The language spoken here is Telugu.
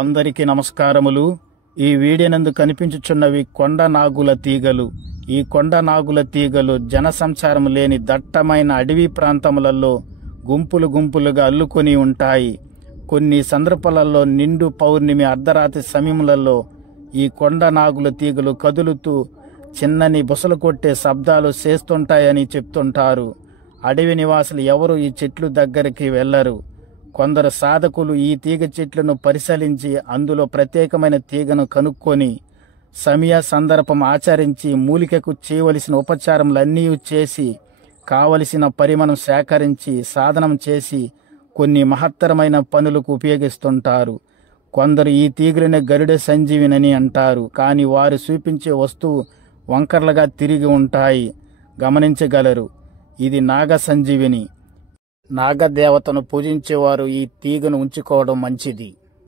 అందరికీ నమస్కారములు. ఈ వీడియోనందు కనిపించుచున్నవి కొండ నాగుల తీగలు. ఈ కొండ నాగుల తీగలు జనసంచారం లేని దట్టమైన అడవి ప్రాంతములలో గుంపులు గుంపులుగా అల్లుకొని ఉంటాయి. కొన్ని సందర్భాలలో నిండు పౌర్ణమి అర్ధరాత్రి సమయములలో ఈ కొండ నాగుల తీగలు కదులుతూ చిన్నని బుసలు కొట్టే శబ్దాలు చేస్తుంటాయని చెప్తుంటారు. అడవి నివాసులు ఎవరు ఈ చెట్లు దగ్గరికి వెళ్లరు. కొందరు సాధకులు ఈ తీగ చెట్లను పరిశీలించి అందులో ప్రత్యేకమైన తీగను కనుక్కొని సమయ సందర్భం ఆచరించి మూలికకు చేయవలసిన ఉపచారములన్నీ చేసి కావలసిన పరిమాణం సేకరించి సాధనం చేసి కొన్ని మహత్తరమైన పనులకు ఉపయోగిస్తుంటారు. కొందరు ఈ తీగలనే గరుడ సంజీవినని అంటారు. కానీ వారు చూపించే వస్తువు వంకర్లుగా తిరిగి ఉంటాయి, గమనించగలరు. ఇది నాగ సంజీవిని. నాగదేవతను పూజించేవారు ఈ తీగను ఉంచుకోవడం మంచిది.